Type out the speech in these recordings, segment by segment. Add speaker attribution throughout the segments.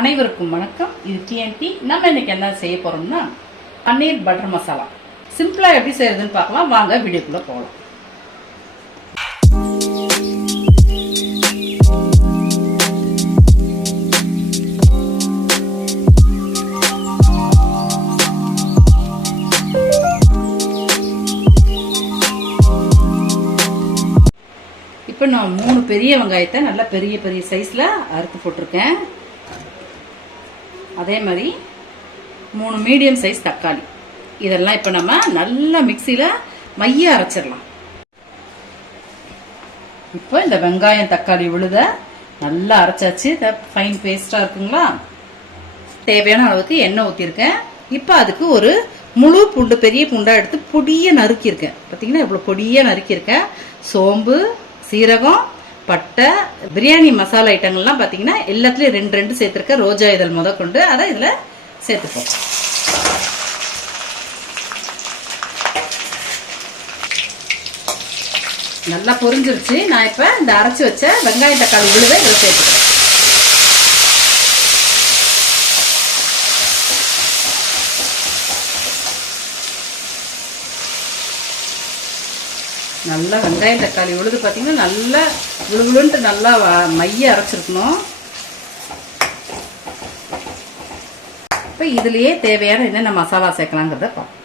Speaker 1: அனைவருக்கும் வணக்கம். இது டிஎன்டி நம்ம இன்னைக்கு என்ன செய்ய போறோம்னா பன்னீர் பட்டர் மசாலா. சிம்பிளா எப்படி செய்யறதுன்னு பார்க்கலாம். வாங்க வீடியோக்குள்ள போகலாம் இப்போ நான் மூணு பெரிய வெங்காயத்தை நல்லா பெரிய பெரிய சைஸில் அறுத்து போட்டிருக்கேன். அதே மாதிரி மூணு மீடியம் சைஸ் தக்காளி. இதெல்லாம் இப்போ நம்ம நல்லா மிக்சியில் மைய அரைச்சிடலாம். இப்போ இந்த வெங்காயம் தக்காளி விழுத நல்லா அரைச்சாச்சு. ஃபைன் பேஸ்டாக இருக்குங்களா? தேவையான அளவுக்கு எண்ணெய் ஊற்றிருக்கேன் இப்போ அதுக்கு ஒரு முழு பூண்டு பெரிய புண்டாக எடுத்து பொடியை நறுக்கியிருக்கேன். பார்த்தீங்கன்னா இவ்வளோ பொடியாக நறுக்கியிருக்கேன். சோம்பு சீரகம் பட்டை பிரியாணி மசாலா ஐட்டங்கள்லாம் பார்த்தீங்கன்னா எல்லாத்துலேயும் ரெண்டு ரெண்டு சேர்த்துருக்க ரோஜா இதழ் முத கொண்டு அதை இதில் சேர்த்துப்போம். நல்லா பொரிஞ்சிருச்சு. நான் இப்போ இந்த அரைச்சி வச்ச வெங்காய தக்காளி விழுவை இதில் சேர்த்துக்கிறேன். நல்லா வெங்காயம் தக்காளி உழுது பார்த்தீங்கன்னா நல்லா விழுவிழுன்ட்டு நல்லா வ- மைய அரைச்சிருக்கணும். இப்போ இதுலேயே தேவையான என்னென்ன மசாலா சேர்க்கலாங்கிறத பார்ப்போம்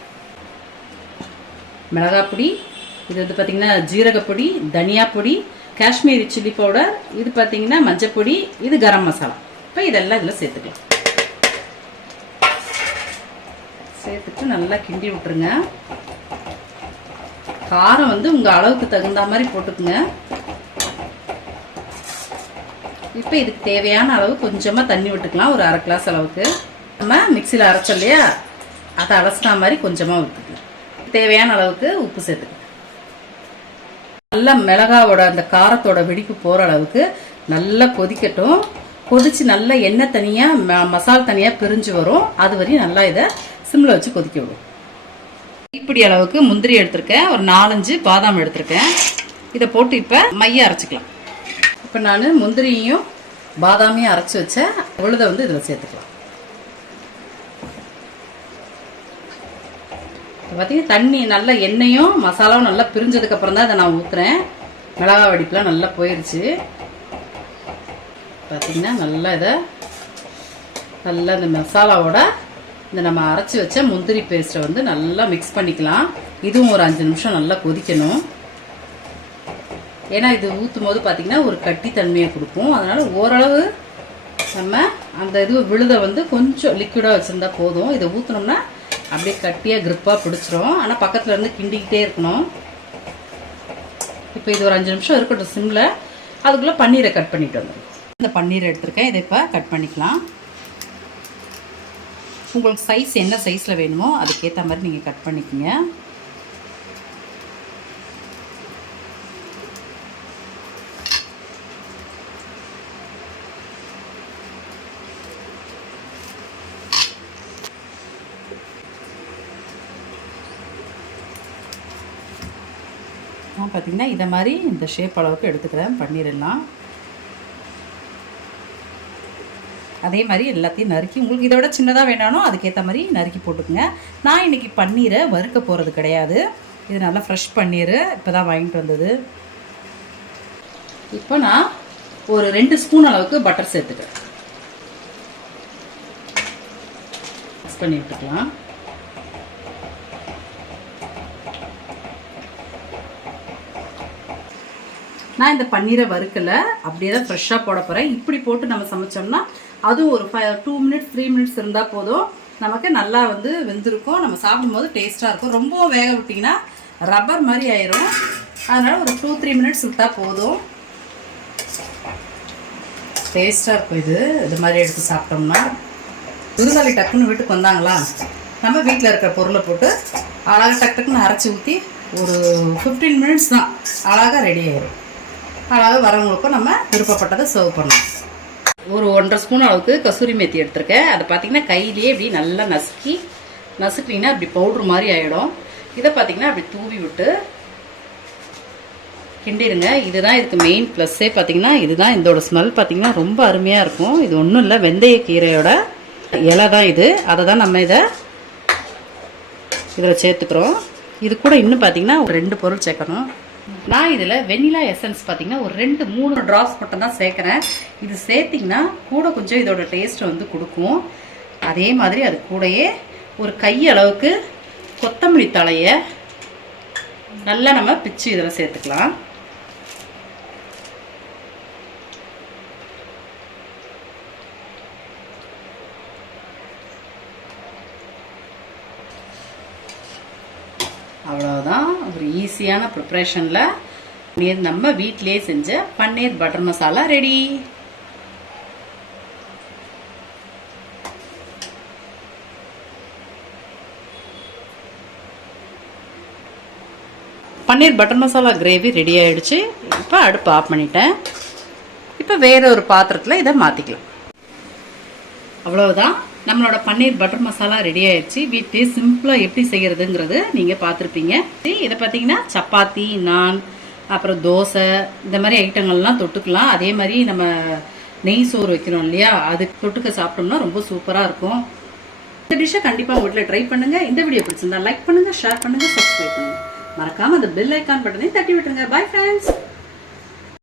Speaker 1: மிளகாய் பொடி இது வந்து பார்த்தீங்கன்னா ஜீரகப்பொடி தனியா பொடி காஷ்மீரி சில்லி பவுடர் இது பார்த்தீங்கன்னா மஞ்சப்பொடி இது கரம் மசாலா. இப்போ இதெல்லாம் இதில் சேர்த்துக்கலாம். சேர்த்துட்டு நல்லா கிண்டி விட்டுருங்க. காரம் வந்து உங்க அளவுக்கு தகுந்த மாதிரி போட்டுக்குங்க. இப்போ இதுக்கு தேவையான அளவு கொஞ்சமா தண்ணி விட்டுக்கலாம் ஒரு அரை கிளாஸ் அளவுக்கு. நம்ம மிக்சியில் அரைச்சோம் இல்லையா? அதை அலசினா மாதிரி கொஞ்சமா விட்டுக்கலாம் தேவையான அளவுக்கு உப்பு சேர்த்துக்கலாம். நல்லா மிளகாவோட அந்த காரத்தோட வெடிப்பு போற அளவுக்கு நல்லா கொதிக்கட்டும். கொதிச்சு நல்லா எண்ணெய் தனியா ம- மசால் தனியா பிரிஞ்சு வரும். அது வரையும் நல்லா இதை சிம்ல வச்சு கொதிக்க விடும். இப்படி அளவுக்கு முந்திரி எடுத்திருக்கேன். ஒரு நாலஞ்சு பாதாம் எடுத்திருக்கேன். இதை போட்டு இப்போ மைய அரைச்சிக்கலாம். இப்போ நான் முந்திரியும் பாதாமையும் அரைச்சி வச்ச உழுதை வந்து இதில் சேர்த்துக்கலாம். பார்த்தீங்கன்னா தண்ணி நல்லா எண்ணெயும் மசாலாவும் நல்லா பிரிஞ்சதுக்கு அப்புறம் தான் இதை நான் ஊற்றுறேன் மிளகா வடிப்புலாம் நல்லா போயிடுச்சு பார்த்தீங்கன்னா நல்லா இதை நல்லா இந்த மசாலாவோட இந்த நம்ம அரைச்சி வச்ச முந்திரி பேஸ்ட்டை வந்து நல்லா மிக்ஸ் பண்ணிக்கலாம். இதுவும் ஒரு அஞ்சு நிமிஷம் நல்லா கொதிக்கணும். ஏன்னா இது ஊற்றும் போது பார்த்தீங்கன்னா ஒரு கட்டி தன்மையை கொடுக்கும். அதனால் ஓரளவு நம்ம அந்த இது விழுதை வந்து கொஞ்சம் லிக்விடாக வச்சுருந்தா போதும். இதை ஊற்றினோம்னா அப்படியே கட்டியாக க்ரிப்பாக பிடிச்சிரும். ஆனால் பக்கத்தில் இருந்து கிண்டிக்கிட்டே இருக்கணும். இப்போ இது ஒரு அஞ்சு நிமிஷம் இருக்கட்டும் சிம்மில் அதுக்குள்ளே பன்னீரை கட் பண்ணிட்டு வந்துடும் இந்த பன்னீரை எடுத்திருக்கேன். இதை இப்போ கட் பண்ணிக்கலாம். உங்களுக்கு சைஸ் என்ன சைஸில் வேணுமோ அதுக்கேற்ற மாதிரி நீங்கள் கட் பண்ணிக்கோங்க. நான் பார்த்தீங்கன்னா இதை மாதிரி இந்த ஷேப் அளவுக்கு எடுத்துக்கிறேன். பண்ணிடலாம். அதே மாதிரி எல்லாத்தையும் நறுக்கி உங்களுக்கு இதை விட சின்னதாக வேணாலும் அதுக்கேற்ற மாதிரி நறுக்கி போட்டுக்குங்க. நான் இன்னைக்கு பன்னீரை வறுக்க போகிறது கிடையாது. இது நல்லா ஃப்ரெஷ் பன்னீர். இப்போ தான் வாங்கிட்டு வந்தது. இப்போ நான் ஒரு ரெண்டு ஸ்பூன் அளவுக்கு பட்டர் சேர்த்துக்கிறேன். மிக்ஸ் பண்ணி விட்டுக்கலாம் நான் இந்த பன்னீரை வறுக்கல அப்படியே தான் ஃப்ரெஷ்ஷாக போட போகிறேன் இப்படி போட்டு நம்ம சமைச்சோம்னா அதுவும் ஒரு five two minutes three minutes இருந்தால் போதும். நமக்கு நல்லா வந்து வெந்திருக்கும். நம்ம சாப்பிடும்போது டேஸ்ட்டாக இருக்கும். ரொம்ப வேக விட்டிங்கன்னா ரப்பர் மாதிரி ஆயிரும். அதனால் ஒரு டூ த்ரீ மினிட்ஸ் விட்டால் போதும். டேஸ்ட்டாக இருக்கும் இது. இது மாதிரி எடுத்து சாப்பிட்டோம்னா விருந்தாளி டக்குன்னு வீட்டுக்கு வந்தாங்களா? நம்ம வீட்டில் இருக்கிற பொருளை போட்டு அழகாக டக்கு டக்குன்னு அரைச்சி ஊற்றி ஒரு ஃபிஃப்டீன் மினிட்ஸ் தான் அழகாக ரெடி ஆயிடும் அதனால் வரவங்களுக்கும் நம்ம விருப்பப்பட்டதை சர்வ் பண்ணலாம். ஒரு ஒன்றரை ஸ்பூன் அளவுக்கு கசூரி மேத்தி எடுத்திருக்கேன். அதை பார்த்திங்கன்னா கையிலேயே இப்படி நல்லா நசுக்கி நசுக்கினீங்கன்னா அப்படி பவுட்ரு மாதிரி ஆகிடும் இதை பார்த்தீங்கன்னா அப்படி தூவி விட்டு கிண்டிடுங்க. இதுதான் இதுக்கு மெயின் ப்ளஸ்ஸே பார்த்தீங்கன்னா இதுதான் இதோட ஸ்மெல் பார்த்தீங்கன்னா ரொம்ப அருமையாக இருக்கும். இது ஒன்றும் இல்லை வெந்தய கீரையோட இலை தான் இது. அதை தான் நம்ம இதை இதில் சேர்த்துக்கிறோம். இது கூட இன்னும் பார்த்தீங்கன்னா ஒரு ரெண்டு பொருள் சேர்க்கணும். நான் இதில் வெண்ணிலா எசன்ஸ் பார்த்தீங்கன்னா ஒரு ரெண்டு மூணு ட்ராப்ஸ் மட்டும் தான் சேர்க்குறேன். இது சேர்த்திங்கன்னா கூட கொஞ்சம் இதோட டேஸ்ட் வந்து கொடுக்கும். அதே மாதிரி அது கூடயே ஒரு கை அளவுக்கு கொத்தமல்லி தலையை நல்லா நம்ம பிச்சு இதில் சேர்த்துக்கலாம். அவ்வளோதான் ஒரு ஈஸியான ப்ரிப்ரேஷனில் நம்ம வீட்டிலேயே செஞ்ச paneer butter masala ready paneer butter masala gravy ready ஆயிடுச்சு. இப்போ அடுப்பு ஆஃப் பண்ணிட்டேன். இப்போ வேற ஒரு பாத்திரத்தில் இதை மாற்றிக்கலாம் அவ்வளவுதான். நம்மளோட பன்னீர் பட்டர் மசாலா ரெடி ஆயிடுச்சு. வீட்டிலே சிம்பிளாக எப்படி செய்கிறதுங்கிறது நீங்கள் பார்த்துருப்பீங்க. இதை பார்த்தீங்கன்னா சப்பாத்தி நான் அப்புறம் தோசை இந்த மாதிரி ஐட்டங்கள்லாம் தொட்டுக்கலாம். அதே மாதிரி நம்ம நெய் சோறு வைக்கிறோம் இல்லையா? அது தொட்டுக்க சாப்பிட்டோம்னா ரொம்ப சூப்பராக இருக்கும். இந்த டிஷ்ஷை கண்டிப்பாக வீட்டில் ட்ரை பண்ணுங்கள் இந்த வீடியோ பிடிச்சிருந்தா லைக் பண்ணுங்கள் ஷேர் பண்ணுங்கள் சப்ஸ்கிரைப் பண்ணுங்கள் மறக்காமல் அந்த பெல் ஐக்கான் பட்டனையும் தட்டி விட்டுருங்க. Bye friends